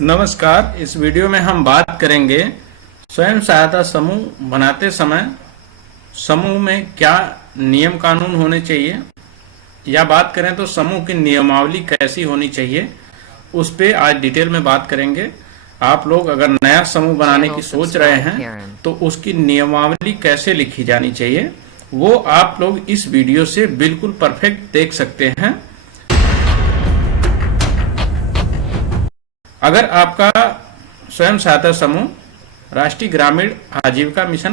नमस्कार। इस वीडियो में हम बात करेंगे स्वयं सहायता समूह बनाते समय समूह में क्या नियम कानून होने चाहिए, या बात करें तो समूह की नियमावली कैसी होनी चाहिए, उस पे आज डिटेल में बात करेंगे। आप लोग अगर नया समूह बनाने की सोच रहे हैं तो उसकी नियमावली कैसे लिखी जानी चाहिए वो आप लोग इस वीडियो से बिल्कुल परफेक्ट देख सकते हैं। अगर आपका स्वयं सहायता समूह राष्ट्रीय ग्रामीण आजीविका मिशन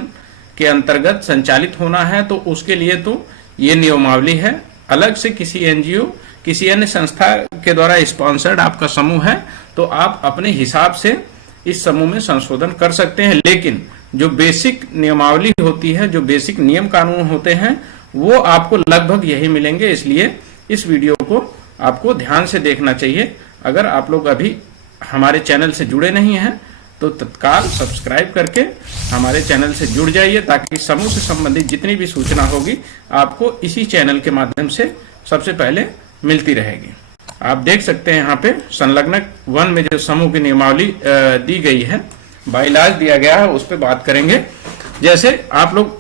के अंतर्गत संचालित होना है तो उसके लिए तो ये नियमावली है। अलग से किसी एनजीओ किसी अन्य संस्था के द्वारा स्पॉन्सर्ड आपका समूह है तो आप अपने हिसाब से इस समूह में संशोधन कर सकते हैं, लेकिन जो बेसिक नियमावली होती है, जो बेसिक नियम कानून होते हैं, वो आपको लगभग यही मिलेंगे। इसलिए इस वीडियो को आपको ध्यान से देखना चाहिए। अगर आप लोग अभी हमारे चैनल से जुड़े नहीं हैं तो तत्काल सब्सक्राइब करके हमारे चैनल से जुड़ जाइए, ताकि समूह से संबंधित जितनी भी सूचना होगी आपको इसी चैनल के माध्यम से सबसे पहले मिलती रहेगी। आप देख सकते हैं यहाँ पे संलग्न 1 में जो समूह की नियमावली दी गई है, बाइलाज दिया गया है, उस पर बात करेंगे। जैसे आप लोग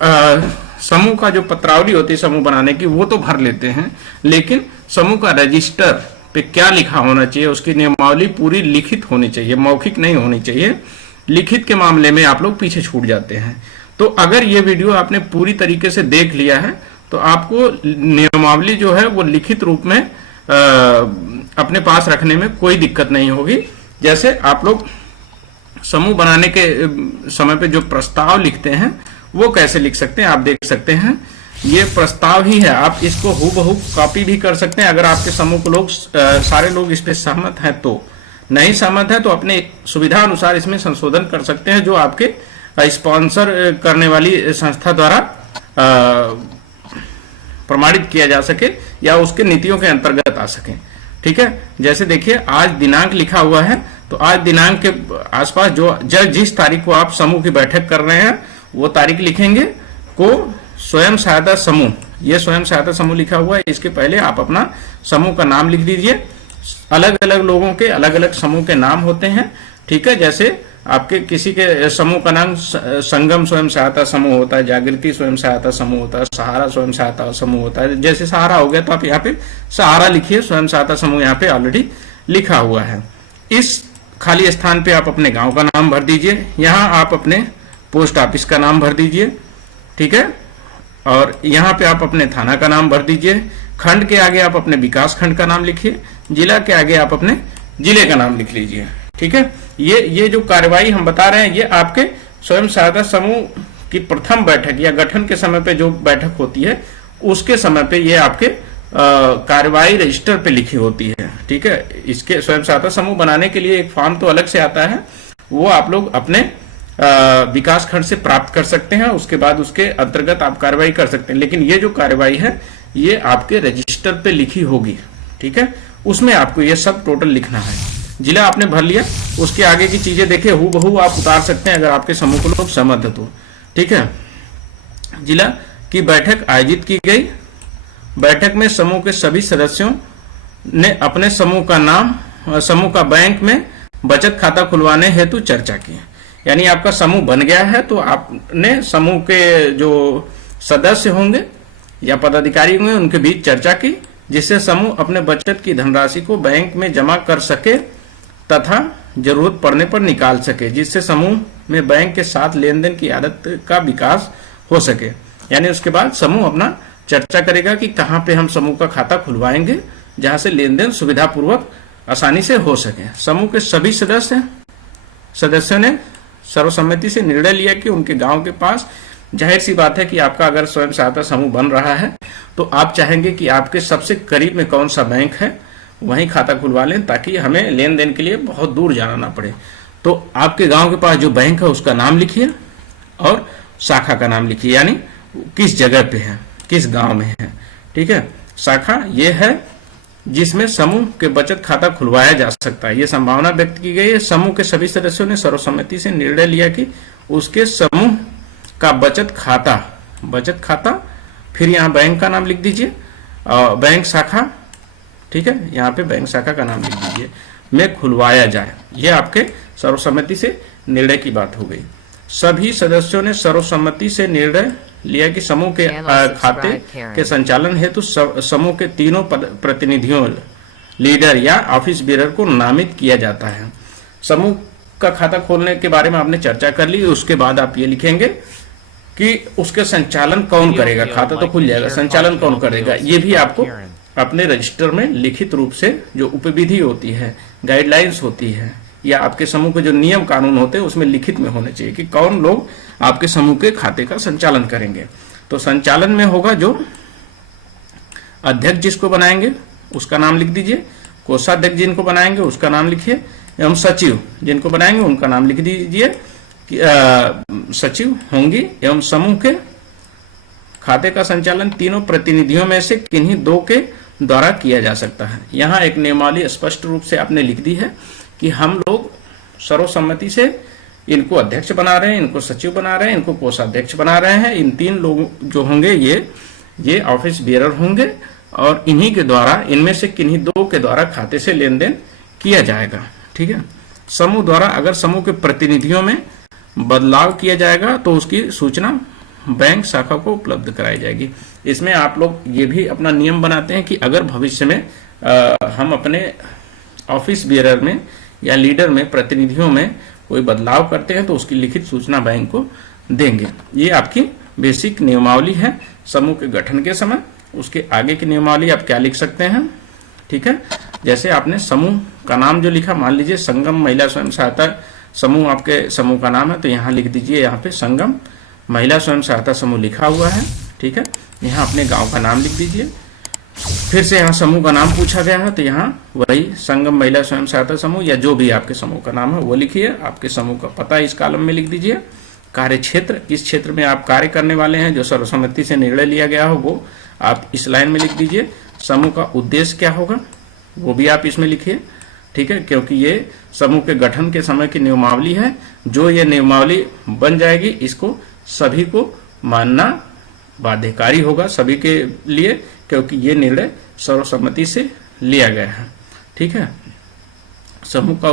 समूह का जो पत्रावली होती है समूह बनाने की वो तो भर लेते हैं, लेकिन समूह का रजिस्टर पे क्या लिखा होना चाहिए, उसकी नियमावली पूरी लिखित होनी चाहिए, मौखिक नहीं होनी चाहिए। लिखित के मामले में आप लोग पीछे छूट जाते हैं। तो अगर ये वीडियो आपने पूरी तरीके से देख लिया है तो आपको नियमावली जो है वो लिखित रूप में अपने पास रखने में कोई दिक्कत नहीं होगी। जैसे आप लोग समूह बनाने के समय पे जो प्रस्ताव लिखते हैं वो कैसे लिख सकते हैं, आप देख सकते हैं। ये प्रस्ताव ही है, आप इसको हूबहू कॉपी भी कर सकते हैं। अगर आपके समूह के लोग सारे लोग इस पे सहमत हैं तो, नहीं सहमत है तो अपने सुविधा अनुसार इसमें संशोधन कर सकते हैं, जो आपके स्पॉन्सर करने वाली संस्था द्वारा प्रमाणित किया जा सके या उसके नीतियों के अंतर्गत आ सके। ठीक है, जैसे देखिए आज दिनांक लिखा हुआ है तो आज दिनांक के आसपास जो जिस तारीख को आप समूह की बैठक कर रहे हैं वो तारीख लिखेंगे को स्वयं सहायता समूह, ये स्वयं सहायता समूह लिखा हुआ है, इसके पहले आप अपना समूह का नाम लिख दीजिए। अलग अलग लोगों के अलग अलग समूह के नाम होते हैं। ठीक है, जैसे आपके किसी के समूह का नाम संगम स्वयं सहायता समूह होता है, जागृति स्वयं सहायता समूह होता है, सहारा स्वयं सहायता समूह होता है। जैसे सहारा हो गया तो आप यहाँ पे सहारा लिखिए, स्वयं सहायता समूह यहाँ पे ऑलरेडी लिखा हुआ है। इस खाली स्थान पे आप अपने गांव का नाम भर दीजिए, यहाँ आप अपने पोस्ट ऑफिस का नाम भर दीजिए। ठीक है, और यहाँ पे आप अपने थाना का नाम भर दीजिए। खंड के आगे आप अपने विकास खंड का नाम लिखिए, जिला के आगे आप अपने जिले का नाम लिख लीजिए। ठीक है, ये जो कार्यवाही हम बता रहे हैं ये आपके स्वयं सहायता समूह की प्रथम बैठक या गठन के समय पे जो बैठक होती है उसके समय पे ये आपके कार्यवाही रजिस्टर पे लिखी होती है। ठीक है, इसके स्वयं सहायता समूह बनाने के लिए एक फॉर्म तो अलग से आता है, वो आप लोग अपने विकास खंड से प्राप्त कर सकते हैं। उसके बाद उसके अंतर्गत आप कार्रवाई कर सकते हैं, लेकिन ये जो कार्रवाई है ये आपके रजिस्टर पे लिखी होगी। ठीक है, उसमें आपको ये सब टोटल लिखना है। जिला आपने भर लिया, उसके आगे की चीजें देखिए हूबहू आप उतार सकते हैं अगर आपके समूह को लोग सहमत है तो। ठीक है, जिला की बैठक आयोजित की गई। बैठक में समूह के सभी सदस्यों ने अपने समूह का नाम, समूह का बैंक में बचत खाता खुलवाने हेतु चर्चा की। यानी आपका समूह बन गया है तो आपने समूह के जो सदस्य होंगे या पदाधिकारी होंगे उनके बीच चर्चा की, जिससे समूह अपने बचत की धनराशि को बैंक में जमा कर सके तथा जरूरत पड़ने पर निकाल सके, जिससे समूह में बैंक के साथ लेन देन की आदत का विकास हो सके। यानी उसके बाद समूह अपना चर्चा करेगा कि कहाँ पे हम समूह का खाता खुलवाएंगे जहां से लेन देन सुविधापूर्वक आसानी से हो सके। समूह के सभी सदस्यों ने सर्वसम्मति से निर्णय लिया कि उनके गांव के पास, जाहिर सी बात है कि आपका अगर स्वयं सहायता समूह बन रहा है तो आप चाहेंगे कि आपके सबसे करीब में कौन सा बैंक है वहीं खाता खुलवा लें, ताकि हमें लेन देन के लिए बहुत दूर जाना ना पड़े। तो आपके गांव के पास जो बैंक है उसका नाम लिखिए और शाखा का नाम लिखिए, यानी किस जगह पे है, किस गांव में है। ठीक है, शाखा ये है जिसमें समूह के बचत खाता खुलवाया जा सकता है, ये संभावना व्यक्त की गई है। समूह के सभी सदस्यों ने सर्वसम्मति से निर्णय लिया कि उसके समूह का बचत खाता, फिर यहाँ बैंक का नाम लिख दीजिए, बैंक शाखा, ठीक है, यहाँ पे बैंक शाखा का नाम लिख दीजिए, में खुलवाया जाए। ये आपके सर्वसम्मति से निर्णय की बात हो गई। सभी सदस्यों ने सर्वसम्मति से निर्णय लिया कि समूह के खाते के संचालन हेतु समूह के तीनों प्रतिनिधियों, लीडर या ऑफिस बेरर को नामित किया जाता है। समूह का खाता खोलने के बारे में आपने चर्चा कर ली। उसके बाद आप ये लिखेंगे कि उसके संचालन कौन करेगा। खाता तो खुल जाएगा, संचालन कौन करेगा ये भी आपको अपने रजिस्टर में लिखित रूप से, जो उपविधि होती है, गाइडलाइंस होती है, या आपके समूह के जो नियम कानून होते हैं उसमें लिखित में होने चाहिए कि कौन लोग आपके समूह के खाते का संचालन करेंगे। तो संचालन में होगा जो अध्यक्ष जिसको बनाएंगे उसका नाम लिख दीजिए, कोषाध्यक्ष जिनको बनाएंगे उसका नाम लिखिए, एवं सचिव जिनको बनाएंगे उनका नाम लिख दीजिए कि सचिव होंगी। एवं समूह के खाते का संचालन तीनों प्रतिनिधियों में से किन्हीं दो के द्वारा किया जा सकता है। यहाँ एक नियमावली स्पष्ट रूप से आपने लिख दी है कि हम लोग सर्वसम्मति से इनको अध्यक्ष बना रहे हैं, इनको सचिव बना रहे हैं, इनको कोषाध्यक्ष बना रहे हैं। इन तीन लोग जो होंगे ये ऑफिस बेरर होंगे और इन्हीं के द्वारा, इनमें से किन्हीं दो के द्वारा खाते से लेन देन किया जाएगा। ठीक है। समूह द्वारा अगर समूह के प्रतिनिधियों में बदलाव किया जाएगा तो उसकी सूचना बैंक शाखा को उपलब्ध कराई जाएगी। इसमें आप लोग ये भी अपना नियम बनाते हैं कि अगर भविष्य में हम अपने ऑफिस बेरर में या लीडर में, प्रतिनिधियों में कोई बदलाव करते हैं तो उसकी लिखित सूचना बैंक को देंगे। ये आपकी बेसिक नियमावली है समूह के गठन के समय। उसके आगे की नियमावली आप क्या लिख सकते हैं, ठीक है। जैसे आपने समूह का नाम जो लिखा, मान लीजिए संगम महिला स्वयं सहायता समूह आपके समूह का नाम है, तो यहाँ लिख दीजिए, यहाँ पे संगम महिला स्वयं सहायता समूह लिखा हुआ है। ठीक है। यहाँ अपने गांव का नाम लिख दीजिए। फिर से यहाँ समूह का नाम पूछा गया है तो यहाँ वही संगम महिला स्वयं सहायता समूह या जो भी आपके समूह का नाम है वो लिखिए। आपके समूह का पता इस कॉलम में लिख दीजिए। कार्य क्षेत्र, किस क्षेत्र में आप कार्य करने वाले हैं, जो सर्वसम्मति से निर्णय लिया गया हो वो आप इस लाइन में लिख दीजिए। समूह का उद्देश्य क्या होगा वो भी आप इसमें लिखिए। ठीक है, क्योंकि ये समूह के गठन के समय की नियमावली है। जो ये नियमावली बन जाएगी इसको सभी को मानना बाध्यकारी होगा, सभी के लिए, क्योंकि ये निर्णय सर्वसम्मति से लिया गया है। ठीक है। समूह का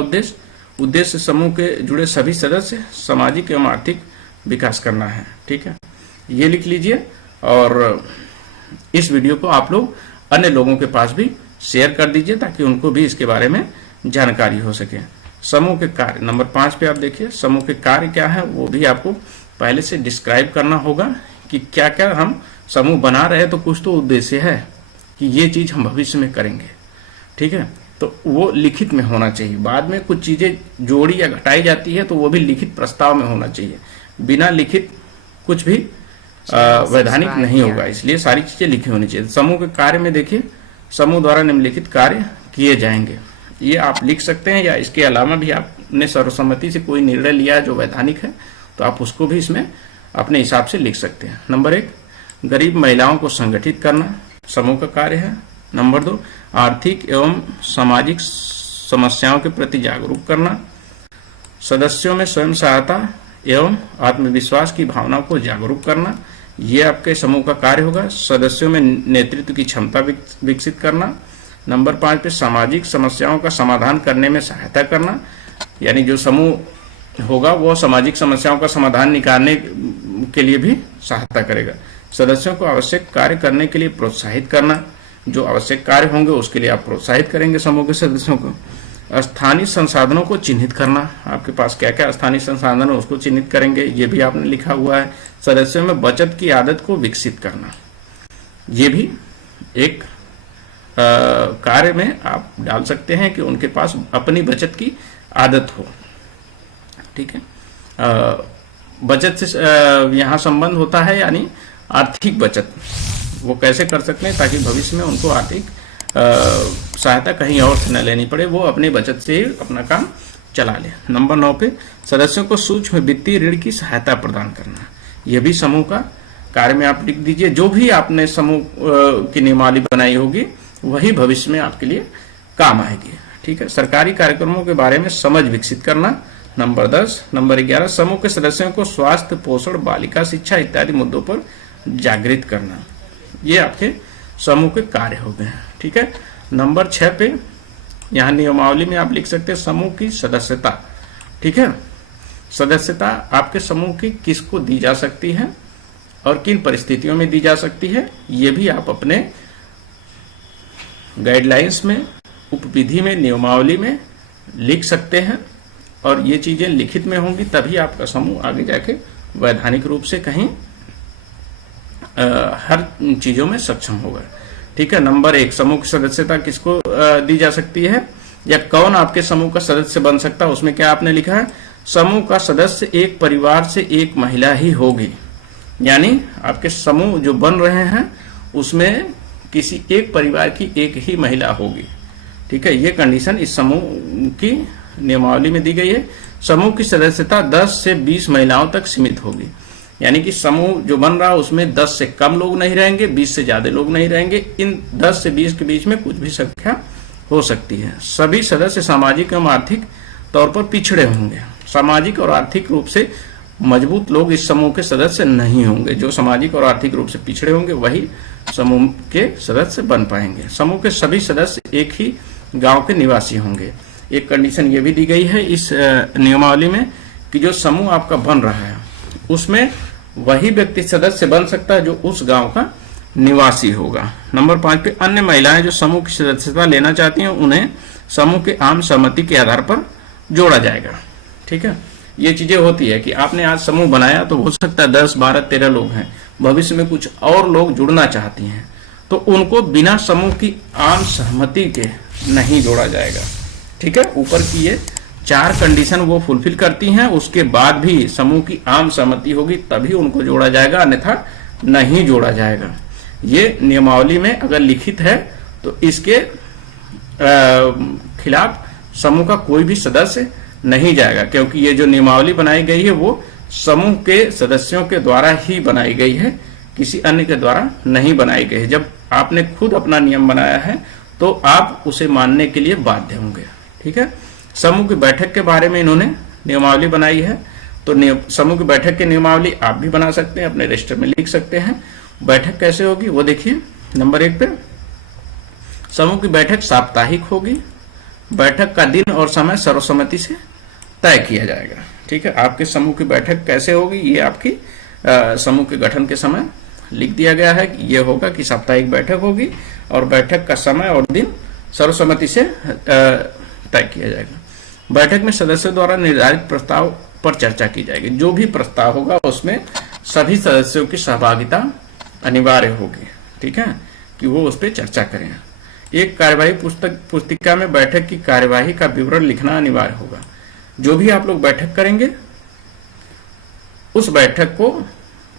उद्देश्य समूह के जुड़े सभी सदस्य सामाजिक एवं आर्थिक विकास करना है। ठीक है, ये लिख लीजिए और इस वीडियो को आप लोग अन्य लोगों के पास भी शेयर कर दीजिए ताकि उनको भी इसके बारे में जानकारी हो सके। समूह के कार्य नंबर 5 पे आप देखिए, समूह के कार्य क्या है वो भी आपको पहले से डिस्क्राइब करना होगा कि क्या क्या हम समूह बना रहे हैं, तो कुछ तो उद्देश्य है कि ये चीज हम भविष्य में करेंगे। ठीक है, तो वो लिखित में होना चाहिए। बाद में कुछ चीजें जोड़ी या घटाई जाती है तो वो भी लिखित प्रस्ताव में होना चाहिए। बिना लिखित कुछ भी वैधानिक नहीं होगा, इसलिए सारी चीजें लिखी होनी चाहिए। समूह के कार्य में देखिए, समूह द्वारा निम्नलिखित कार्य किए जाएंगे, ये आप लिख सकते हैं। या इसके अलावा भी आपने सर्वसम्मति से कोई निर्णय लिया जो वैधानिक है तो आप उसको भी इसमें अपने हिसाब से लिख सकते हैं। नंबर 1, गरीब महिलाओं को संगठित करना समूह का कार्य है। नंबर 2, आर्थिक एवं सामाजिक समस्याओं के प्रति जागरूक करना। सदस्यों में स्वयं सहायता एवं आत्मविश्वास की भावना को जागरूक करना, ये आपके समूह का कार्य होगा। सदस्यों में नेतृत्व की क्षमता विकसित करना। नंबर 5 पे सामाजिक समस्याओं का समाधान करने में सहायता करना, यानी जो समूह होगा वो सामाजिक समस्याओं का समाधान निकालने के लिए भी सहायता करेगा। सदस्यों को आवश्यक कार्य करने के लिए प्रोत्साहित करना, जो आवश्यक कार्य होंगे उसके लिए आप प्रोत्साहित करेंगे समूह के सदस्यों को। स्थानीय संसाधनों को चिन्हित करना, आपके पास क्या क्या स्थानीय संसाधन है उसको चिन्हित करेंगे, ये भी आपने लिखा हुआ है। सदस्यों में बचत की आदत को विकसित करना, ये भी एक कार्य में आप डाल सकते हैं कि उनके पास अपनी बचत की आदत हो। ठीक है, बचत से यहाँ संबंध होता है, यानी आर्थिक बचत वो कैसे कर सकते हैं ताकि भविष्य में उनको आर्थिक सहायता कहीं और से न लेनी पड़े, वो अपनी बचत से ही अपना काम चला ले। नंबर 9 पे सदस्यों को सूक्ष्म वित्तीय ऋण की सहायता प्रदान करना, यह भी समूह का कार्य में आप लिख दीजिए। जो भी आपने समूह की नियमावली बनाई होगी वही भविष्य में आपके लिए काम आएगी। ठीक है, सरकारी कार्यक्रमों के बारे में समझ विकसित करना। नंबर 10। नंबर 11, समूह के सदस्यों को स्वास्थ्य, पोषण, बालिका शिक्षा इत्यादि मुद्दों पर जागृत करना, ये आपके समूह के कार्य हो गए। ठीक है, नंबर 6 पे यहाँ नियमावली में आप लिख सकते हैं समूह की सदस्यता। ठीक है, सदस्यता आपके समूह की किसको दी जा सकती है और किन परिस्थितियों में दी जा सकती है, ये भी आप अपने गाइडलाइंस में, उपविधि में, नियमावली में लिख सकते हैं। और ये चीजें लिखित में होंगी तभी आपका समूह आगे जाके वैधानिक रूप से कहीं हर चीजों में सक्षम होगा। ठीक है, नंबर 1, समूह की सदस्यता किसको दी जा सकती है या कौन आपके समूह का सदस्य बन सकता है। उसमें क्या आपने लिखा है, समूह का सदस्य एक परिवार से एक महिला ही होगी। यानी आपके समूह जो बन रहे हैं उसमें किसी एक परिवार की एक ही महिला होगी। ठीक है, ये कंडीशन इस समूह की नियमावली में दी गई है। समूह की सदस्यता 10 से 20 महिलाओं तक सीमित होगी। यानी कि समूह जो बन रहा है उसमें 10 से कम लोग नहीं रहेंगे, 20 से ज्यादा लोग नहीं रहेंगे। इन 10 से 20 के बीच में कुछ भी संख्या हो सकती है। सभी सदस्य सामाजिक एवं आर्थिक तौर पर पिछड़े होंगे। सामाजिक और आर्थिक रूप से मजबूत लोग इस समूह के सदस्य नहीं होंगे। जो सामाजिक और आर्थिक रूप से पिछड़े होंगे वही समूह के सदस्य बन पाएंगे। समूह के सभी सदस्य एक ही गांव के निवासी होंगे। एक कंडीशन ये भी दी गई है इस नियमावली में कि जो समूह आपका बन रहा है उसमें वही व्यक्ति सदस्य बन सकता है जो उस गांव का निवासी होगा। नंबर 5 पे अन्य महिलाएं जो समूह की सदस्यता लेना चाहती हैं उन्हें समूह के आम सहमति के आधार पर जोड़ा जाएगा। ठीक है, ये चीजें होती है कि आपने आज समूह बनाया तो हो सकता है 10, 12, 13 लोग हैं, भविष्य में कुछ और लोग जुड़ना चाहती हैं तो उनको बिना समूह की आम सहमति के नहीं जोड़ा जाएगा। ठीक है, ऊपर की ये 4 कंडीशन वो फुलफिल करती हैं, उसके बाद भी समूह की आम सहमति होगी तभी उनको जोड़ा जाएगा, अन्यथा नहीं जोड़ा जाएगा। ये नियमावली में अगर लिखित है तो इसके खिलाफ समूह का कोई भी सदस्य नहीं जाएगा, क्योंकि ये जो नियमावली बनाई गई है वो समूह के सदस्यों के द्वारा ही बनाई गई है, किसी अन्य के द्वारा नहीं बनाई गई है। जब आपने खुद अपना नियम बनाया है तो आप उसे मानने के लिए बाध्य होंगे। ठीक है, समूह की बैठक के बारे में इन्होंने नियमावली बनाई है तो समूह की बैठक की नियमावली आप भी बना सकते हैं, अपने रजिस्टर में लिख सकते हैं। बैठक कैसे होगी वो देखिए, नंबर 1 पे समूह की बैठक साप्ताहिक होगी। बैठक का दिन और समय सर्वसम्मति से तय किया जाएगा। ठीक है, आपके समूह की बैठक कैसे होगी ये आपकी समूह के गठन के समय लिख दिया गया है कि ये होगा कि साप्ताहिक बैठक होगी और बैठक का समय और दिन सर्वसम्मति से तय किया जाएगा। बैठक में सदस्यों द्वारा निर्धारित प्रस्ताव पर चर्चा की जाएगी। जो भी प्रस्ताव होगा उसमें सभी सदस्यों की सहभागिता अनिवार्य होगी। ठीक है, कि वो उस पर चर्चा करें। एक कार्यवाही पुस्तिका में बैठक की कार्यवाही का विवरण लिखना अनिवार्य होगा। जो भी आप लोग बैठक करेंगे उस बैठक को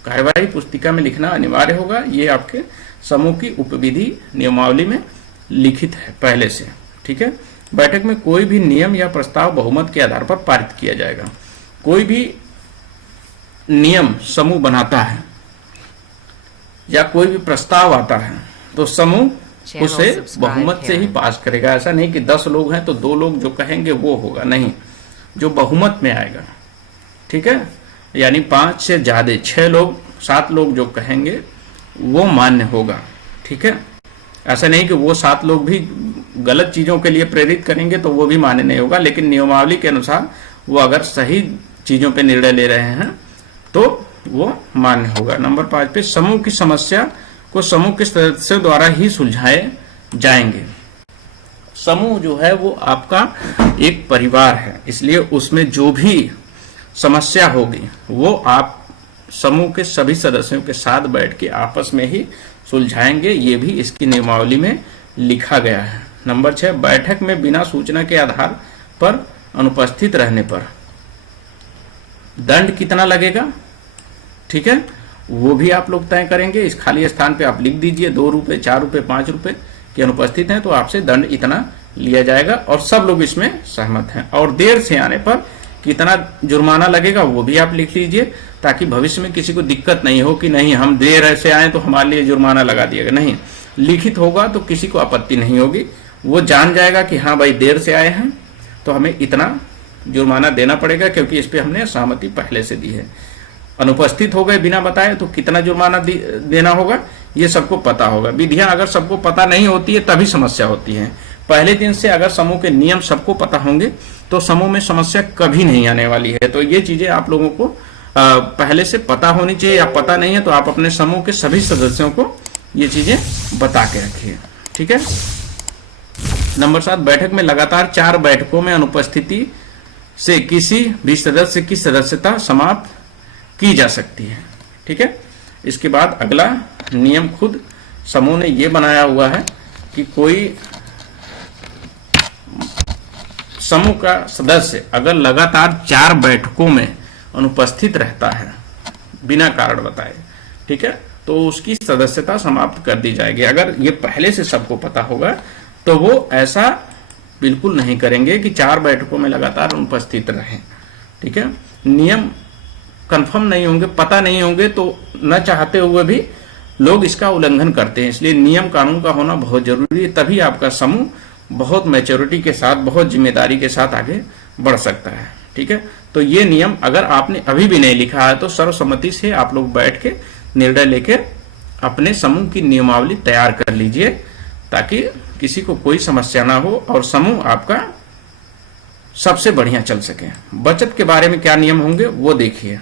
कार्यवाही पुस्तिका में लिखना अनिवार्य होगा। ये आपके समूह की उपविधि नियमावली में लिखित है पहले से। ठीक है, बैठक में कोई भी नियम या प्रस्ताव बहुमत के आधार पर पारित किया जाएगा। कोई भी नियम समूह बनाता है या कोई भी प्रस्ताव आता है तो समूह उसे बहुमत से ही पास करेगा। ऐसा नहीं कि 10 लोग हैं तो 2 लोग जो कहेंगे वो होगा, नहीं, जो बहुमत में आएगा। ठीक है, यानी 5 से ज्यादा 6 लोग 7 लोग जो कहेंगे वो मान्य होगा। ठीक है, ऐसा नहीं कि वो 7 लोग भी गलत चीजों के लिए प्रेरित करेंगे तो वो भी मान्य नहीं होगा, लेकिन नियमावली के अनुसार वो अगर सही चीजों पे निर्णय ले रहे हैं तो वो मान्य होगा। नंबर 5 पे समूह की समस्या को समूह के सदस्यों द्वारा ही सुलझाए जाएंगे। समूह जो है वो आपका एक परिवार है, इसलिए उसमें जो भी समस्या होगी वो आप समूह के सभी सदस्यों के साथ बैठ के आपस में ही सुलझाएंगे। ये भी इसकी नियमावली में लिखा गया है। नंबर 6, बैठक में बिना सूचना के आधार पर अनुपस्थित रहने पर दंड कितना लगेगा, ठीक है, वो भी आप लोग तय करेंगे। इस खाली स्थान पे आप लिख दीजिए 2 रुपए, 4 रुपए, 5 रुपए के अनुपस्थित हैं तो आपसे दंड इतना लिया जाएगा और सब लोग इसमें सहमत हैं। और देर से आने पर कितना जुर्माना लगेगा वो भी आप लिख लीजिए, ताकि भविष्य में किसी को दिक्कत नहीं हो कि नहीं हम देर से आए तो हमारे लिए जुर्माना लगा दिएगा। नहीं, लिखित होगा तो किसी को आपत्ति नहीं होगी, वो जान जाएगा कि हाँ भाई देर से आए हैं तो हमें इतना जुर्माना देना पड़ेगा, क्योंकि इस पे हमने सहमति पहले से दी है। अनुपस्थित हो गए बिना बताए तो कितना जुर्माना देना होगा ये सबको पता होगा। विधियां अगर सबको पता नहीं होती है तभी समस्या होती है। पहले दिन से अगर समूह के नियम सबको पता होंगे तो समूह में समस्या कभी नहीं आने वाली है। तो ये चीजें आप लोगों को पहले से पता होनी चाहिए, या पता नहीं है तो आप अपने समूह के सभी सदस्यों को ये चीजें बता के रखिए। ठीक है। नंबर 7, बैठक में लगातार 4 बैठकों में अनुपस्थिति से किसी भी सदस्य की सदस्यता समाप्त की जा सकती है। ठीक है। इसके बाद अगला नियम खुद समूह ने ये बनाया हुआ है कि कोई समूह का सदस्य अगर लगातार 4 बैठकों में अनुपस्थित रहता है बिना कारण बताए, ठीक है, तो उसकी सदस्यता समाप्त कर दी जाएगी। अगर ये पहले से सबको पता होगा तो वो ऐसा बिल्कुल नहीं करेंगे कि 4 बैठकों में लगातार अनुपस्थित रहें। ठीक है। नियम कंफर्म नहीं होंगे, पता नहीं होंगे तो न चाहते हुए भी लोग इसका उल्लंघन करते हैं। इसलिए नियम कानून का होना बहुत जरूरी है, तभी आपका समूह बहुत मैच्योरिटी के साथ, बहुत जिम्मेदारी के साथ आगे बढ़ सकता है। ठीक है। तो ये नियम अगर आपने अभी भी नहीं लिखा है तो सर्वसम्मति से आप लोग बैठ के निर्णय लेके अपने समूह की नियमावली तैयार कर लीजिए, ताकि किसी को कोई समस्या ना हो और समूह आपका सबसे बढ़िया चल सके। बचत के बारे में क्या नियम होंगे वो देखिए,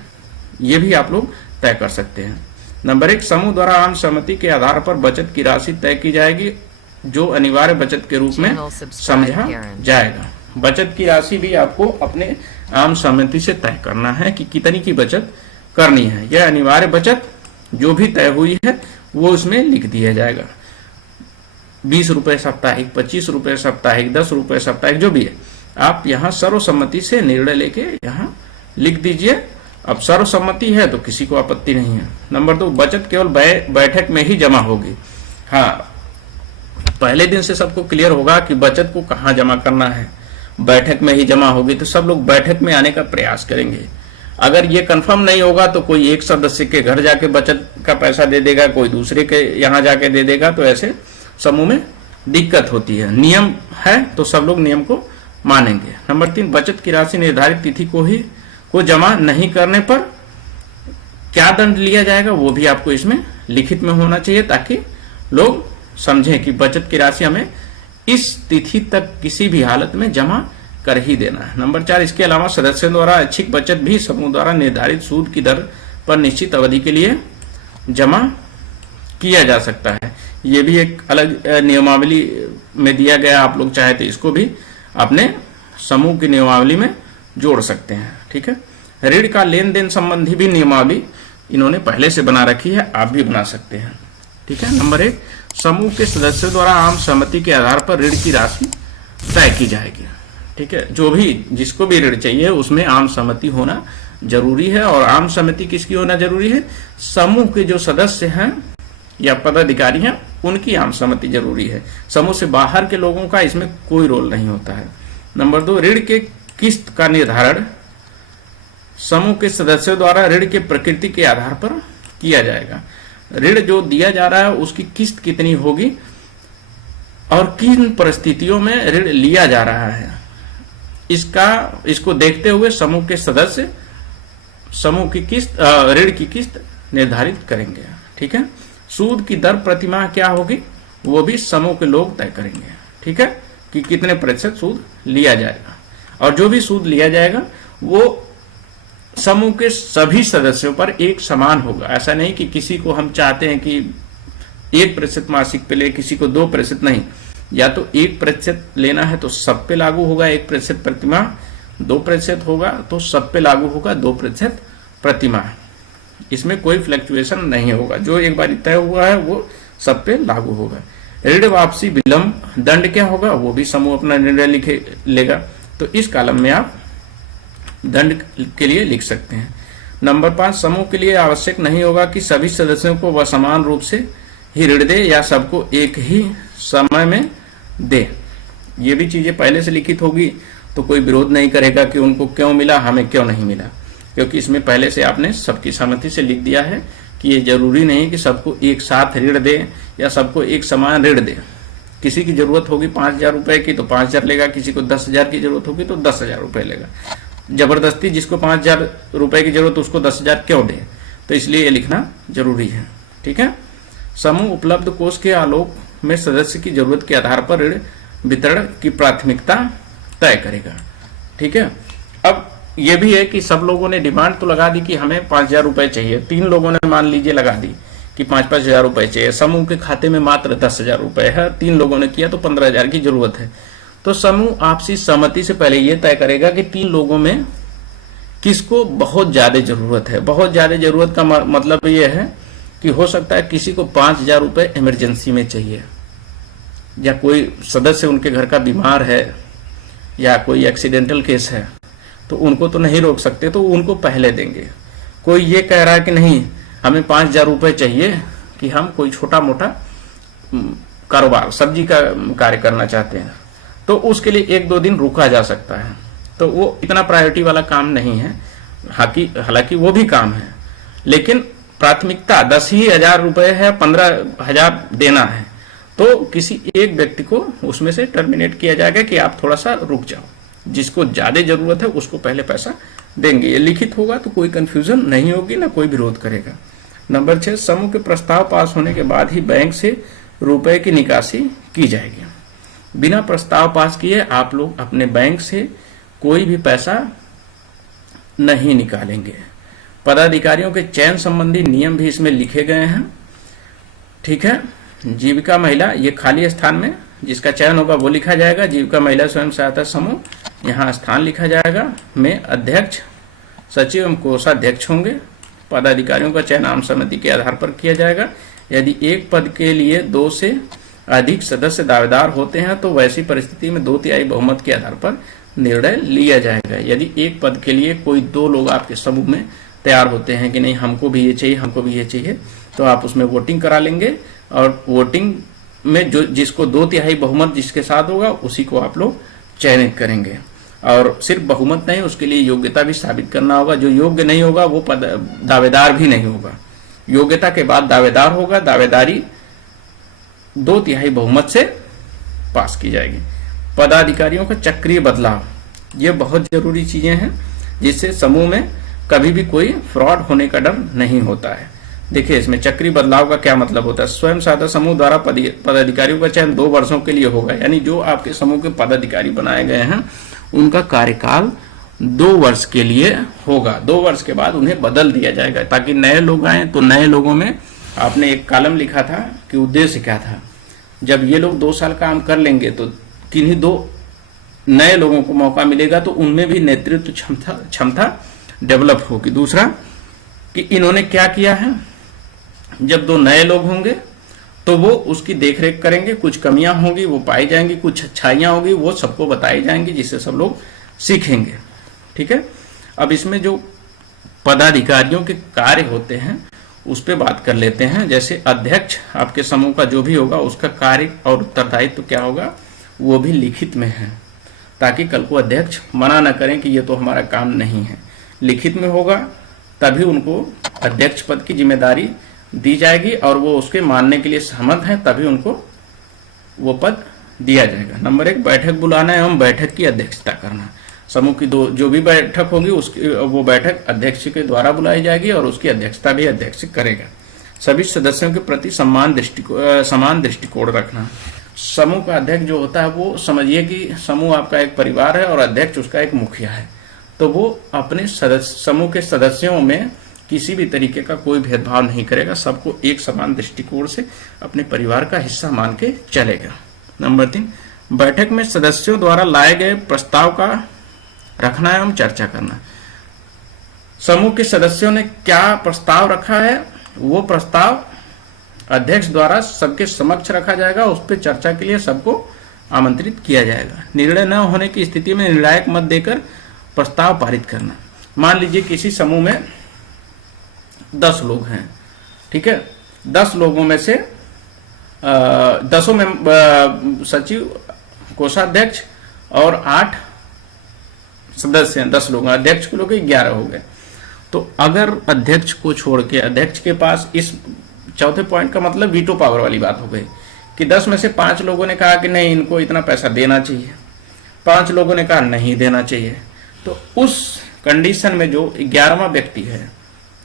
ये भी आप लोग तय कर सकते हैं। नंबर 1, समूह द्वारा आम सहमति के आधार पर बचत की राशि तय की जाएगी, जो अनिवार्य बचत के रूप में समझा जाएगा। बचत की राशि भी आपको अपने आम सहमति से तय करना है कि कितनी की बचत करनी है। यह अनिवार्य बचत जो भी तय हुई है वो उसमें लिख दिया जाएगा। 20 रुपए साप्ताहिक, 25 रुपए साप्ताहिक, 10 रुपए साप्ताहिक, जो भी है आप यहाँ सर्वसम्मति से निर्णय लेके यहाँ लिख दीजिए। अब सर्वसम्मति है तो किसी को आपत्ति नहीं है। नंबर 2, बचत केवल बैठक में ही जमा होगी। हाँ, पहले दिन से सबको क्लियर होगा कि बचत को कहाँ जमा करना है। बैठक में ही जमा होगी तो सब लोग बैठक में आने का प्रयास करेंगे। अगर ये कंफर्म नहीं होगा तो कोई एक सदस्य के घर जाके बचत का पैसा दे देगा, कोई दूसरे के यहाँ जाके दे देगा, तो ऐसे समूह में दिक्कत होती है। नियम है तो सब लोग नियम को मानेंगे। नंबर 3, बचत की राशि निर्धारित तिथि को जमा नहीं करने पर क्या दंड लिया जाएगा वो भी आपको इसमें लिखित में होना चाहिए, ताकि लोग समझें कि बचत की राशि हमें इस तिथि तक किसी भी हालत में जमा कर ही देना है। नंबर 4, इसके अलावा सदस्यों द्वारा ऐच्छिक बचत भी समूह द्वारा निर्धारित सूद की दर पर निश्चित अवधि के लिए जमा किया जा सकता है। ये भी एक अलग नियमावली में दिया गया, आप लोग चाहे तो इसको भी अपने समूह की नियमावली में जोड़ सकते हैं। ठीक है। ऋण का लेन देन संबंधी भी नियमावली इन्होंने पहले से बना रखी है, आप भी बना सकते हैं। ठीक है। नंबर 1, समूह के सदस्यों द्वारा आम सहमति के आधार पर ऋण की राशि तय की जाएगी। ठीक है। जो भी जिसको भी ऋण चाहिए उसमें आम सहमति होना जरूरी है। और आम सहमति किसकी होना जरूरी है? समूह के जो सदस्य हैं या पदाधिकारी हैं उनकी आम सहमति जरूरी है। समूह से बाहर के लोगों का इसमें कोई रोल नहीं होता है। नंबर 2, ऋण के किस्त का निर्धारण समूह के सदस्यों द्वारा ऋण के प्रकृति के आधार पर किया जाएगा। ऋण जो दिया जा रहा है उसकी किस्त कितनी होगी और किन परिस्थितियों में ऋण लिया जा रहा है, इसको देखते हुए समूह के सदस्य समूह की किस्त ऋण की किस्त निर्धारित करेंगे। ठीक है। सूद की दर प्रतिमाह क्या होगी वो भी समूह के लोग तय करेंगे। ठीक है, कि कितने प्रतिशत सूद लिया जाएगा। और जो भी सूद लिया जाएगा वो समूह के सभी सदस्यों पर एक समान होगा। ऐसा नहीं कि किसी को हम चाहते हैं कि 1% मासिक पे ले, किसी को 2%, नहीं। या तो 1% लेना है तो सब पे लागू होगा 1% प्रतिमाह, 2% होगा तो सब पे लागू होगा 2% प्रतिमाह। इसमें कोई फ्लक्चुएशन नहीं होगा। जो एक बार तय हुआ है वो सब पे लागू होगा। ऋण वापसी विलंब दंड क्या होगा वो भी समूह अपना निर्णय लेगा। तो इस कॉलम में आप दंड के लिए लिख सकते हैं। नंबर 5, समूह के लिए आवश्यक नहीं होगा कि सभी सदस्यों को वह समान रूप से ही ऋण दे या सबको एक ही समय में दे। ये भी चीजें पहले से लिखित होगी तो कोई विरोध नहीं करेगा कि उनको क्यों मिला, हमें क्यों नहीं मिला, क्योंकि इसमें पहले से आपने सबकी सहमति से लिख दिया है कि ये जरूरी नहीं कि सबको एक साथ ऋण दे या सबको एक समान ऋण दे। किसी की जरूरत होगी 5,000 रुपए की तो 5,000 लेगा, किसी को 10,000 की जरूरत होगी तो 10,000 रुपए लेगा। जबरदस्ती जिसको 5,000 रुपए की जरूरत उसको 10,000 क्यों दे? तो इसलिए ये लिखना जरूरी है। ठीक है। समूह उपलब्ध कोष के आलोक में सदस्य की जरूरत के आधार पर ऋण वितरण की प्राथमिकता तय करेगा। ठीक है। अब ये भी है कि सब लोगों ने डिमांड तो लगा दी कि हमें 5,000 रुपए चाहिए, 3 लोगों ने मान लीजिए लगा दी कि 5,000 रुपए चाहिए, समूह के खाते में मात्र 10,000 रुपए है, 3 लोगों ने किया तो 15,000 की जरूरत है। तो समूह आपसी सहमति से पहले यह तय करेगा कि 3 लोगों में किसको बहुत ज्यादा जरूरत है। बहुत ज्यादा जरूरत का मतलब यह है कि हो सकता है किसी को 5,000 रुपए इमरजेंसी में चाहिए, या कोई सदस्य उनके घर का बीमार है, या कोई एक्सीडेंटल केस है, तो उनको तो नहीं रोक सकते, तो उनको पहले देंगे। कोई ये कह रहा है कि नहीं हमें 5,000 रुपए चाहिए कि हम कोई छोटा मोटा कारोबार सब्जी का कार्य करना चाहते हैं, तो उसके लिए 1-2 दिन रुका जा सकता है। तो वो इतना प्रायोरिटी वाला काम नहीं है, हालांकि वो भी काम है, लेकिन प्राथमिकता 10,000 रुपए है, 15,000 देना है, तो किसी एक व्यक्ति को उसमें से टर्मिनेट किया जाएगा कि आप थोड़ा सा रुक जाओ, जिसको ज्यादा जरूरत है उसको पहले पैसा देंगे। ये लिखित होगा तो कोई कंफ्यूजन नहीं होगी, ना कोई विरोध करेगा। नंबर 6, समूह के प्रस्ताव पास होने के बाद ही बैंक से रुपए की निकासी की जाएगी। बिना प्रस्ताव पास किए आप लोग अपने बैंक से कोई भी पैसा नहीं निकालेंगे। पदाधिकारियों के चयन संबंधी नियम भी इसमें लिखे गए हैं। ठीक है। जीविका महिला, ये खाली स्थान में जिसका चयन होगा वो लिखा जाएगा। जीविका महिला स्वयं सहायता समूह, यहाँ स्थान लिखा जाएगा। में अध्यक्ष, सचिव एवं कोषाध्यक्ष होंगे। पदाधिकारियों का चयन आम सहमति के आधार पर किया जाएगा। यदि एक पद के लिए 2 से अधिक सदस्य दावेदार होते हैं तो वैसी परिस्थिति में 2/3 बहुमत के आधार पर निर्णय लिया जाएगा। यदि एक पद के लिए कोई 2 लोग आपके समूह में तैयार होते हैं कि नहीं हमको भी ये चाहिए, हमको भी ये चाहिए, तो आप उसमें वोटिंग करा लेंगे, और वोटिंग में जो जिसको 2/3 बहुमत जिसके साथ होगा उसी को आप लोग चयनित करेंगे। और सिर्फ बहुमत नहीं, उसके लिए योग्यता भी साबित करना होगा। जो योग्य नहीं होगा वो दावेदार भी नहीं होगा। योग्यता के बाद दावेदार होगा, दावेदारी 2/3 बहुमत से पास की जाएगी। पदाधिकारियों का चक्रीय बदलाव, ये बहुत जरूरी चीजें हैं, जिससे समूह में कभी भी कोई फ्रॉड होने का डर नहीं होता है। देखिए इसमें चक्रीय बदलाव का क्या मतलब होता है। स्वयं सहायता समूह द्वारा पदाधिकारियों का चयन 2 वर्षों के लिए होगा, यानी जो आपके समूह के पदाधिकारी बनाए गए हैं उनका कार्यकाल 2 वर्ष के लिए होगा। 2 वर्ष के बाद उन्हें बदल दिया जाएगा, ताकि नए लोग आए तो नए लोगों में आपने एक कॉलम लिखा था कि उद्देश्य क्या था। जब ये लोग 2 साल काम कर लेंगे तो किन्हीं 2 नए लोगों को मौका मिलेगा, तो उनमें भी नेतृत्व क्षमता डेवलप होगी। दूसरा कि इन्होंने क्या किया है, जब 2 नए लोग होंगे तो वो उसकी देखरेख करेंगे, कुछ कमियां होंगी वो पाई जाएंगी, कुछ अच्छाइयां होगी वो सबको बताई जाएंगी, जिससे सब लोग सीखेंगे। ठीक है। अब इसमें जो पदाधिकारियों के कार्य होते हैं उस पर बात कर लेते हैं। जैसे अध्यक्ष आपके समूह का जो भी होगा उसका कार्य और उत्तरदायित्व तो क्या होगा वो भी लिखित में है, ताकि कल को अध्यक्ष मना न करें कि ये तो हमारा काम नहीं है। लिखित में होगा तभी उनको अध्यक्ष पद की जिम्मेदारी दी जाएगी, और वो उसके मानने के लिए सहमत हैं तभी उनको वो पद दिया जाएगा। नंबर 1, बैठक बुलाना एवं बैठक की अध्यक्षता करना। समूह की जो भी बैठक होगी उसकी वो बैठक अध्यक्ष के द्वारा बुलाई जाएगी, और उसकी अध्यक्षता भी अध्यक्ष करेगा। सभी सदस्यों के प्रति समान दृष्टिकोण रखना। समूह का अध्यक्ष जो होता है वो समझिए कि समूह आपका एक परिवार है और अध्यक्ष उसका एक मुखिया है, तो वो अपने समूह के सदस्यों में किसी भी तरीके का कोई भेदभाव नहीं करेगा, सबको एक समान दृष्टिकोण से अपने परिवार का हिस्सा मान के चलेगा। नंबर 3, बैठक में सदस्यों द्वारा लाए गए प्रस्ताव का रखना एवं चर्चा करना। समूह के सदस्यों ने क्या प्रस्ताव रखा है वो प्रस्ताव अध्यक्ष द्वारा सबके समक्ष रखा जाएगा, उस पर चर्चा के लिए सबको आमंत्रित किया जाएगा। निर्णय न होने की स्थिति में निर्णायक मत देकर प्रस्ताव पारित करना। मान लीजिए किसी समूह में 10 लोग हैं, ठीक है। 10 लोगों में से 10 में सचिव, कोषाध्यक्ष और 8 सदस्य हैं। 10 लोग, अध्यक्ष को लोग 11 हो गए। तो अगर अध्यक्ष को छोड़ के अध्यक्ष के पास, इस चौथे पॉइंट का मतलब वीटो पावर वाली बात हो गई कि 10 में से 5 लोगों ने कहा कि नहीं इनको इतना पैसा देना चाहिए, 5 लोगों ने कहा नहीं देना चाहिए, तो उस कंडीशन में जो 11वां व्यक्ति है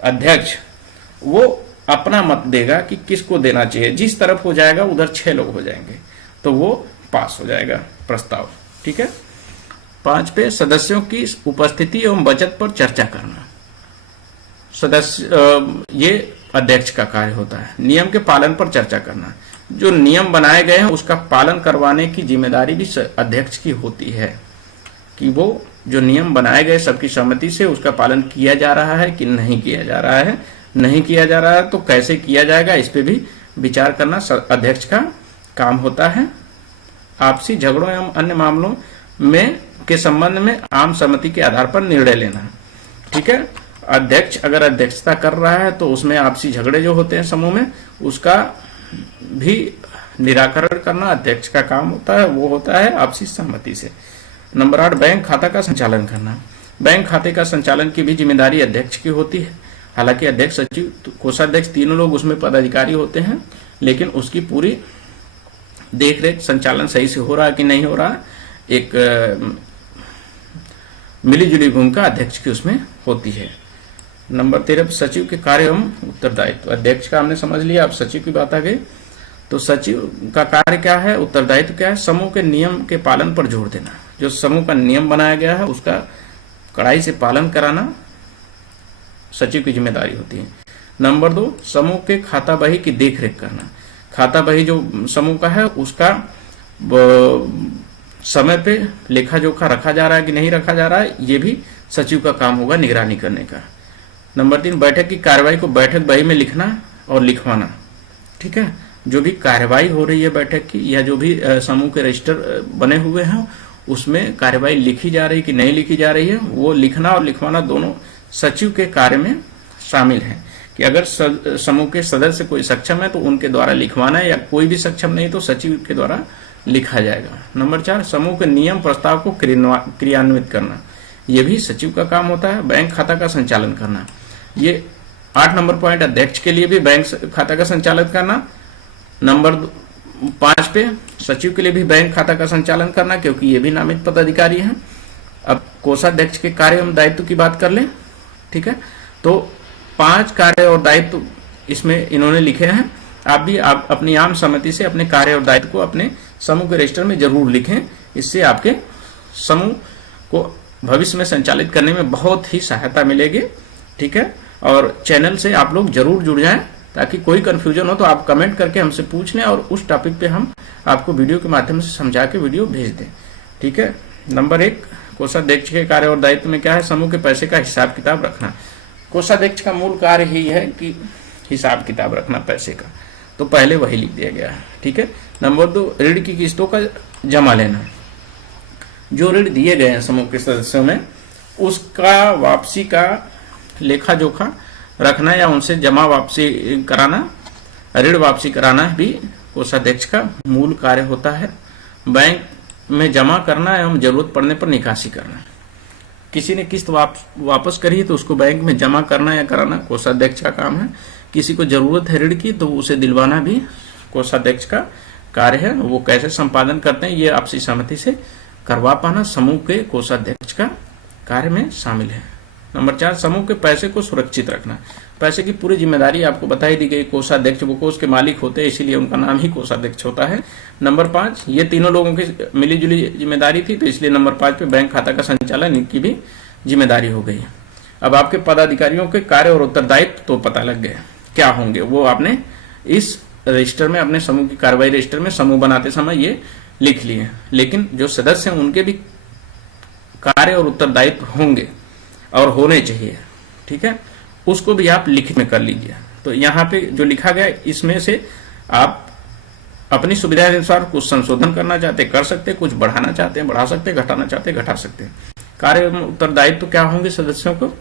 अध्यक्ष, वो अपना मत देगा कि किसको देना चाहिए। जिस तरफ हो जाएगा उधर 6 लोग हो जाएंगे, तो वो पास हो जाएगा प्रस्ताव। ठीक है। 5 पे सदस्यों की उपस्थिति एवं बचत पर चर्चा करना। ये अध्यक्ष का कार्य होता है। नियम के पालन पर चर्चा करना। जो नियम बनाए गए हैं उसका पालन करवाने की जिम्मेदारी भी अध्यक्ष की होती है कि वो जो नियम बनाए गए सबकी सहमति से उसका पालन किया जा रहा है कि नहीं किया जा रहा है। नहीं किया जा रहा है तो कैसे किया जाएगा, इस पे भी विचार करना अध्यक्ष का काम होता है। आपसी झगड़ों एवं अन्य मामलों में के संबंध में आम सहमति के आधार पर निर्णय लेना। ठीक है। अध्यक्ष अगर अध्यक्षता कर रहा है तो उसमें आपसी झगड़े जो होते हैं समूह में उसका भी निराकरण करना अध्यक्ष का काम होता है। वो होता है आपसी सहमति से। नंबर 8 बैंक खाता का संचालन करना। बैंक खाते का संचालन की भी जिम्मेदारी अध्यक्ष की होती है। हालांकि अध्यक्ष, सचिव, कोषाध्यक्ष तीनों लोग उसमें पदाधिकारी होते हैं, लेकिन उसकी पूरी देखरेख संचालन सही से हो रहा है कि नहीं हो रहा, एक मिलीजुली भूमिका अध्यक्ष की उसमें होती है। नंबर 13 सचिव के कार्य एवं उत्तरदायित्व। अध्यक्ष का हमने समझ लिया, अब सचिव की बात आ गई। तो सचिव का कार्य क्या है, उत्तरदायित्व क्या है? समूह के नियम के पालन पर जोर देना। जो समूह का नियम बनाया गया है उसका कड़ाई से पालन कराना सचिव की जिम्मेदारी होती है। नंबर 2 समूह के खाता बही की देखरेख करना। खाता बही जो समूह का है उसका समय पे लेखा जोखा रखा जा रहा है कि नहीं रखा जा रहा है, ये भी सचिव का काम होगा निगरानी करने का। नंबर 3 बैठक की कार्यवाही को बैठक बही में लिखना और लिखवाना। ठीक है। जो भी कार्यवाही हो रही है बैठक की या जो भी समूह के रजिस्टर बने हुए हैं उसमें कार्यवाही लिखी जा रही कि नहीं लिखी जा रही है, वो लिखना और लिखवाना दोनों सचिव के कार्य में शामिल है। कि अगर समूह के सदस्य कोई सक्षम है तो उनके द्वारा लिखवाना है, या कोई भी सक्षम नहीं तो सचिव के द्वारा लिखा जाएगा। नंबर 4 समूह के नियम प्रस्ताव को क्रियान्वित करना। यह भी सचिव का काम होता है। बैंक खाता का संचालन करना, ये 8 नंबर पॉइंट अध्यक्ष के लिए भी बैंक खाता का संचालन करना। नंबर 5 पे सचिव के लिए भी बैंक खाता का संचालन करना, क्योंकि ये भी नामित पदाधिकारी हैं। अब कोषाध्यक्ष के कार्य एवं दायित्व की बात कर लें। ठीक है। तो 5 कार्य और दायित्व इसमें इन्होंने लिखे हैं। आप भी अपनी आम सहमति से अपने कार्य और दायित्व को अपने समूह के रजिस्टर में जरूर लिखें। इससे आपके समूह को भविष्य में संचालित करने में बहुत ही सहायता मिलेगी। ठीक है। और चैनल से आप लोग जरूर जुड़ जाएं, ताकि कोई कंफ्यूजन हो तो आप कमेंट करके हमसे पूछ लें और उस टॉपिक पे हम आपको वीडियो के माध्यम से समझा के वीडियो भेज दें। ठीक है। नंबर 1 कोषाध्यक्ष के कार्य और दायित्व में क्या है, समूह के पैसे का हिसाब किताब रखना। कोषाध्यक्ष का मूल कार्य ही है कि हिसाब किताब रखना पैसे का, तो पहले वही लिख दिया गया है। ठीक है। नंबर 2 ऋण की किस्तों का जमा लेना। जो ऋण दिए गए हैं समूह के सदस्यों में उसका वापसी का लेखा जोखा रखना या उनसे जमा वापसी कराना, ऋण वापसी कराना भी कोषाध्यक्ष का मूल कार्य होता है। बैंक में जमा करना एवं जरूरत पड़ने पर निकासी करना। किसी ने किस्त वापस करी तो उसको बैंक में जमा करना या कराना कोषाध्यक्ष का काम है। किसी को जरूरत है ऋण की तो उसे दिलवाना भी कोषाध्यक्ष का कार्य है। वो कैसे संपादन करते हैं ये आपसी सहमति से करवा पाना समूह के कोषाध्यक्ष का कार्य में शामिल है। नंबर 4 समूह के पैसे को सुरक्षित रखना। पैसे की पूरी जिम्मेदारी आपको बताई दी गई। कोषाध्यक्ष वो कोष के मालिक होते हैं, इसीलिए उनका नाम ही कोषाध्यक्ष होता है। नंबर 5 ये तीनों लोगों की मिलीजुली जिम्मेदारी थी, तो इसलिए नंबर 5 पे बैंक खाता का संचालन इनकी भी जिम्मेदारी हो गई। अब आपके पदाधिकारियों के कार्य और उत्तरदायित्व तो पता लग गए क्या होंगे, वो आपने इस रजिस्टर में अपने समूह की कार्रवाई रजिस्टर में समूह बनाते समय ये लिख लिए। लेकिन जो सदस्य हैं उनके भी कार्य और उत्तरदायित्व होंगे और होने चाहिए। ठीक है। उसको भी आप लिखित में कर लीजिए। तो यहाँ पे जो लिखा गया इसमें से आप अपनी सुविधा के अनुसार कुछ संशोधन करना चाहते कर सकते, कुछ बढ़ाना चाहते हैं बढ़ा सकते, घटाना चाहते घटा सकते हैं। कार्य एवं उत्तरदायित्व तो क्या होंगे सदस्यों को,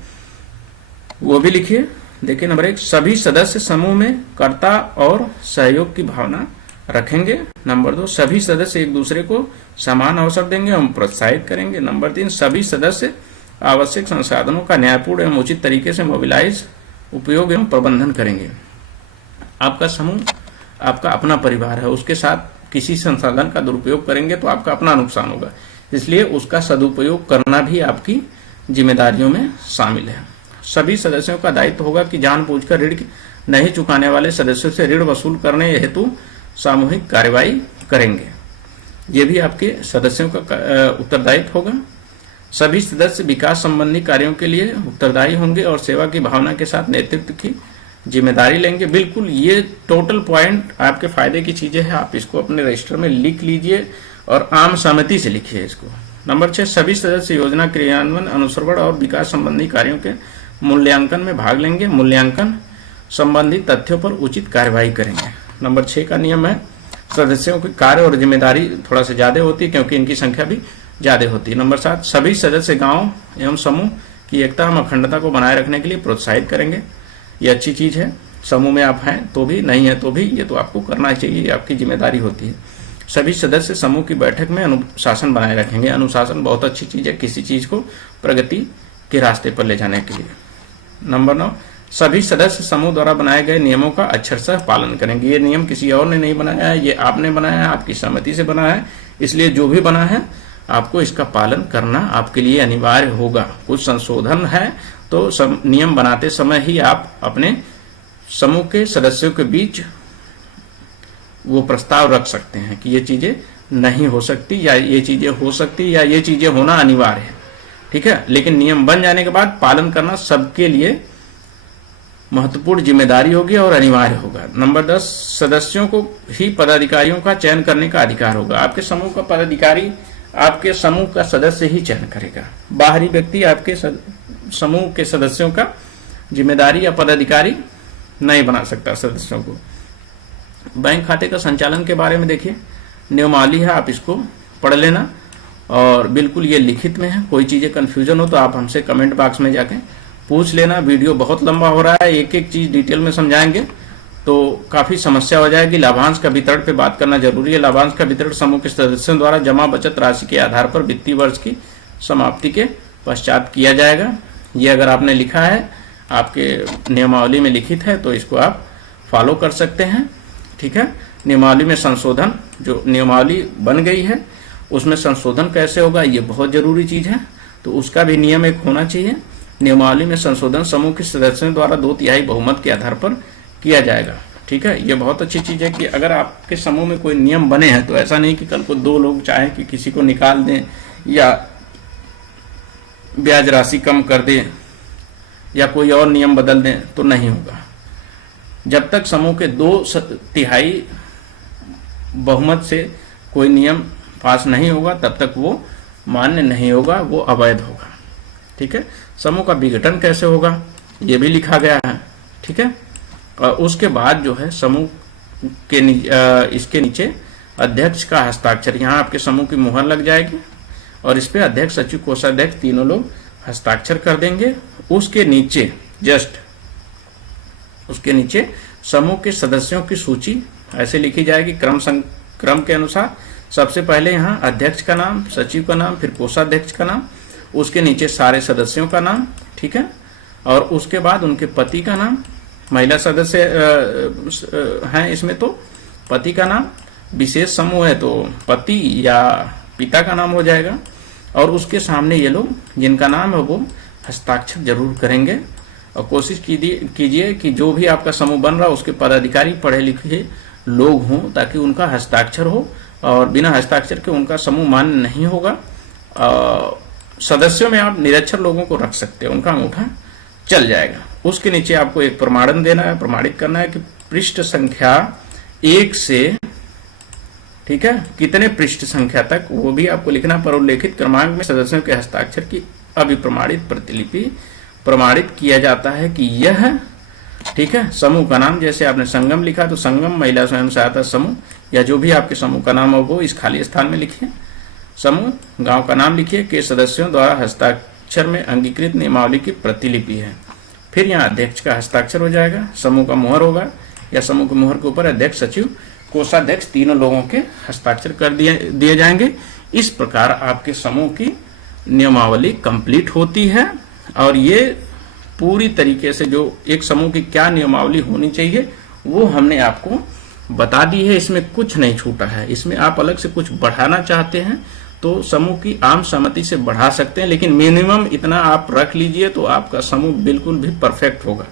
वो भी लिखिए। देखिए नंबर 1 सभी सदस्य समूह में कर्ता और सहयोग की भावना रखेंगे। नंबर 2 सभी सदस्य एक दूसरे को समान अवसर देंगे एवं प्रोत्साहित करेंगे। नंबर 3 सभी सदस्य आवश्यक संसाधनों का न्यायपूर्ण एवं उचित तरीके से मोबिलाइज उपयोग एवं प्रबंधन करेंगे। आपका समूह आपका अपना परिवार है, उसके साथ किसी संसाधन का दुरुपयोग करेंगे तो आपका अपना नुकसान होगा, इसलिए उसका सदुपयोग करना भी आपकी जिम्मेदारियों में शामिल है। सभी सदस्यों का दायित्व होगा कि जानबूझकर ऋण नहीं चुकाने वाले सदस्यों से ऋण वसूल करने हेतु सामूहिक कार्यवाही करेंगे। ये भी आपके सदस्यों का उत्तरदायित्व होगा। सभी सदस्य विकास संबंधी कार्यों के लिए उत्तरदायी होंगे और सेवा की भावना के साथ नेतृत्व की जिम्मेदारी लेंगे। बिल्कुल ये टोटल पॉइंट आपके फायदे की चीजें हैं, आप इसको अपने रजिस्टर में लिख लीजिए और आम सहमति से लिखिए इसको। नंबर 6, सभी सदस्य योजना क्रियान्वयन, अनुश्रवण और विकास संबंधी कार्यों के मूल्यांकन में भाग लेंगे। मूल्यांकन संबंधी तथ्यों पर उचित कार्यवाही करेंगे। नंबर 6 का नियम है, सदस्यों की कार्य और जिम्मेदारी थोड़ा सा ज्यादा होती है क्योंकि इनकी संख्या भी ज्यादा होती है। नंबर 7, सभी सदस्य गांव एवं समूह की एकता एवं अखंडता को बनाए रखने के लिए प्रोत्साहित करेंगे। ये अच्छी चीज है, समूह में आप हैं तो भी, नहीं है तो भी, ये तो आपको करना चाहिए, ये आपकी जिम्मेदारी होती है। सभी सदस्य समूह की बैठक में अनुशासन बनाए रखेंगे। अनुशासन बहुत अच्छी चीज है किसी चीज को प्रगति के रास्ते पर ले जाने के लिए। नंबर 9, सभी सदस्य समूह द्वारा बनाए गए नियमों का अक्षरशः पालन करेंगे। ये नियम किसी और ने नहीं बनाया है, ये आपने बनाया है, आपकी सहमति से बना है, इसलिए जो भी बना है आपको इसका पालन करना आपके लिए अनिवार्य होगा। कुछ संशोधन है तो नियम बनाते समय ही आप अपने समूह के सदस्यों के बीच वो प्रस्ताव रख सकते हैं कि ये चीजें नहीं हो सकती या ये चीजें हो सकती या ये चीजें होना अनिवार्य है, ठीक है। लेकिन नियम बन जाने के बाद पालन करना सबके लिए महत्वपूर्ण जिम्मेदारी होगी और अनिवार्य होगा। नंबर 10, सदस्यों को ही पदाधिकारियों का चयन करने का अधिकार होगा। आपके समूह का पदाधिकारी आपके समूह का सदस्य ही चयन करेगा। बाहरी व्यक्ति आपके समूह के सदस्यों का जिम्मेदारी या पदाधिकारी नहीं बना सकता सदस्यों को। बैंक खाते का संचालन के बारे में देखिए, नियमावली है, आप इसको पढ़ लेना और बिल्कुल ये लिखित में है। कोई चीजें कंफ्यूजन हो तो आप हमसे कमेंट बॉक्स में जाके पूछ लेना। वीडियो बहुत लंबा हो रहा है, एक एक चीज डिटेल में समझाएंगे तो काफी समस्या हो जाएगी। लाभांश का वितरण पे बात करना जरूरी है। लाभांश का वितरण समूह के सदस्यों द्वारा जमा बचत राशि के आधार पर वित्तीय वर्ष की समाप्ति के पश्चात किया जाएगा। ये अगर आपने लिखा है, आपके नियमावली में लिखित है तो इसको आप फॉलो कर सकते हैं, ठीक है। नियमावली में संशोधन, जो नियमावली बन गई है उसमें संशोधन कैसे होगा ये बहुत जरूरी चीज है, तो उसका भी नियम एक होना चाहिए। नियमावली में संशोधन समूह के सदस्यों द्वारा 2/3 बहुमत के आधार पर किया जाएगा, ठीक है। ये बहुत अच्छी चीज है कि अगर आपके समूह में कोई नियम बने हैं तो ऐसा नहीं कि कल को 2 लोग चाहें कि किसी को निकाल दें या ब्याज राशि कम कर दें या कोई और नियम बदल दें, तो नहीं होगा। जब तक समूह के 2/3 बहुमत से कोई नियम पास नहीं होगा तब तक वो मान्य नहीं होगा, वो अवैध होगा, ठीक है। समूह का विघटन कैसे होगा ये भी लिखा गया है, ठीक है। और उसके बाद जो है समूह के इसके नीचे अध्यक्ष का हस्ताक्षर, यहाँ आपके समूह की मुहर लग जाएगी और इस पे अध्यक्ष, सचिव, कोषाध्यक्ष तीनों लोग हस्ताक्षर कर देंगे। उसके नीचे उसके नीचे समूह के सदस्यों की सूची ऐसे लिखी जाएगी क्रम के अनुसार। सबसे पहले यहाँ अध्यक्ष का नाम, सचिव का नाम, फिर कोषाध्यक्ष का नाम, उसके नीचे सारे सदस्यों का नाम, ठीक है। और उसके बाद उनके पति का नाम, महिला सदस्य हैं इसमें तो पति का नाम, विशेष समूह है तो पति या पिता का नाम हो जाएगा। और उसके सामने ये लोग जिनका नाम है वो हस्ताक्षर जरूर करेंगे। और कोशिश कीजिए कि जो भी आपका समूह बन रहा है उसके पदाधिकारी पढ़े लिखे लोग हों ताकि उनका हस्ताक्षर हो, और बिना हस्ताक्षर के उनका समूह मान्य नहीं होगा। सदस्यों में आप निरक्षर लोगों को रख सकते हैं, उनका अंगूठा चल जाएगा। उसके नीचे आपको एक प्रमाणन देना है, प्रमाणित करना है कि पृष्ठ संख्या 1 से, ठीक है, कितने पृष्ठ संख्या तक वो भी आपको लिखना। पर उल्लेखित क्रमांक में सदस्यों के हस्ताक्षर की अभिप्रमाणित प्रतिलिपि प्रमाणित किया जाता है कि यह, ठीक है, समूह का नाम, जैसे आपने संगम लिखा तो संगम महिला स्वयं सहायता समूह या जो भी आपके समूह का नाम हो वो इस खाली स्थान में लिखिए। समूह गांव का नाम लिखिए के सदस्यों द्वारा हस्ताक्षर में अंगीकृत नियमावली की प्रतिलिपि है। फिर यहाँ अध्यक्ष का हस्ताक्षर हो जाएगा, समूह का मुहर होगा या समूह के मुहर के ऊपर अध्यक्ष, सचिव, कोषाध्यक्ष तीनों लोगों के हस्ताक्षर कर दिए जाएंगे। इस प्रकार आपके समूह की नियमावली कंप्लीट होती है। और ये पूरी तरीके से जो एक समूह की क्या नियमावली होनी चाहिए वो हमने आपको बता दी है, इसमें कुछ नहीं छूटा है। इसमें आप अलग से कुछ बढ़ाना चाहते हैं तो समूह की आम सहमति से बढ़ा सकते हैं, लेकिन मिनिमम इतना आप रख लीजिए तो आपका समूह बिल्कुल भी परफेक्ट होगा।